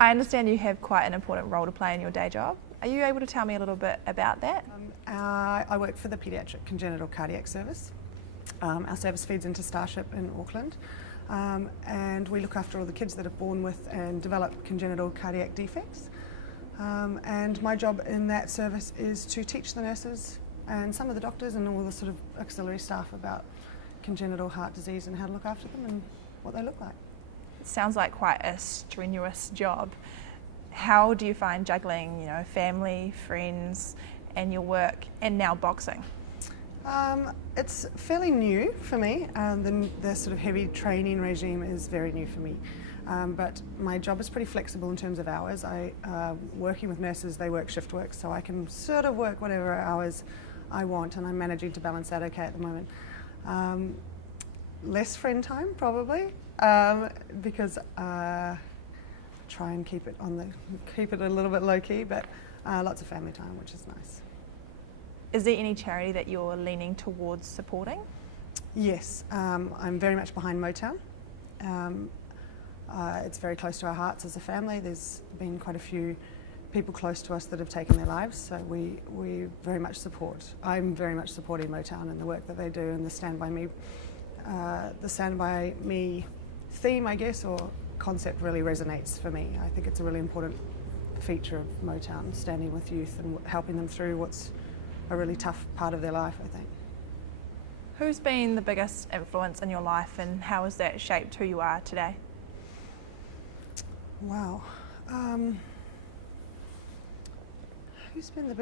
I understand you have quite an important role to play in your day job. Are you able to tell me a little bit about that? I work for the Paediatric Congenital Cardiac Service. Our service feeds into Starship in Auckland, and we look after all the kids that are born with and develop congenital cardiac defects. And my job in that service is to teach the nurses and some of the doctors and all the sort of auxiliary staff about congenital heart disease and how to look after them and what they look like. It sounds like quite a strenuous job. How do you find juggling, family, friends, and your work, and now boxing? It's fairly new for me. The sort of heavy training regime is very new for me. But my job is pretty flexible in terms of hours. Working with nurses, they work shift work, so I can sort of work whatever hours I want, and I'm managing to balance that okay at the moment. Less friend time, probably, because try and keep it a little bit low key, but lots of family time, which is nice. Is there any charity that you're leaning towards supporting? Yes, I'm very much behind Motown. It's very close to our hearts as a family. There's been quite a few people close to us that have taken their lives, so we very much support. I'm very much supporting Motown and the work that they do, and the Stand By Me theme, I guess, or concept really resonates for me. I think it's a really important feature of Motown, standing with youth and helping them through what's a really tough part of their life, I think. Who's been the biggest influence in your life, and how has that shaped who you are today? Wow. Who's been the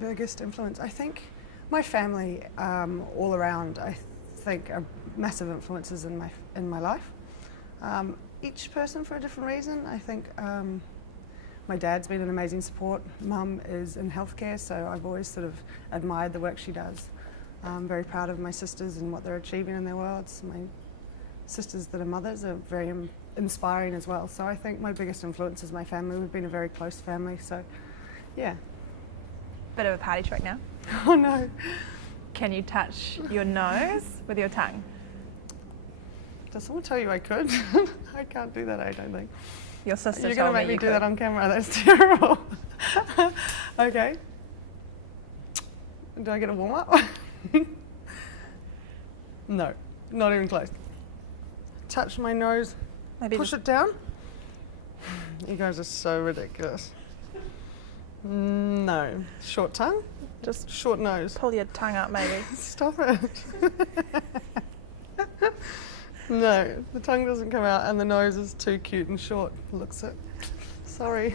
biggest influence? I think my family all around, I think, are massive influences in my life. Each person for a different reason. I think my dad's been an amazing support. Mum is in healthcare, so I've always sort of admired the work she does. I'm very proud of my sisters and what they're achieving in their worlds. My sisters that are mothers are very inspiring as well. So I think my biggest influence is my family. We've been a very close family, so yeah. Bit of a party trick now. Oh no. Can you touch your nose with your tongue? Does someone tell you I could? I can't do that, I don't think. Your sister You're told going to make me you do could. that on camera. That's terrible. Okay. Do I get a warm up? No, not even close. Touch my nose. Maybe Push it down. You guys are so ridiculous. No. Short tongue? Just short nose. pull your tongue up, maybe. Stop it. No, the tongue doesn't come out and the nose is too cute and short. Looks it. Sorry.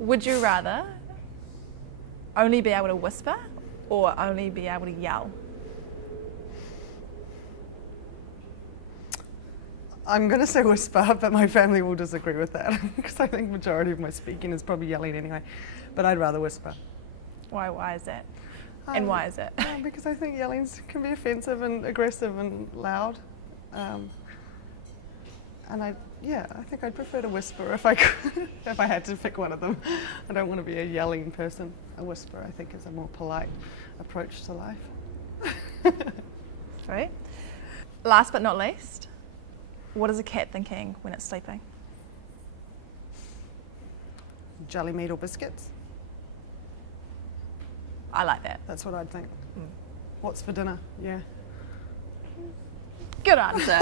Would you rather only be able to whisper or only be able to yell? I'm going to say whisper, but my family will disagree with that because I think the majority of my speaking is probably yelling anyway. But I'd rather whisper. Why is that? And why is it? Because I think yelling can be offensive and aggressive and loud. And I think I'd prefer to whisper if I could, if I had to pick one of them. I don't want to be a yelling person. A whisper, I think, is a more polite approach to life. Right. Last but not least, what is a cat thinking when it's sleeping? Jelly meat or biscuits. I like that. That's what I'd think. What's for dinner? Yeah. Good answer.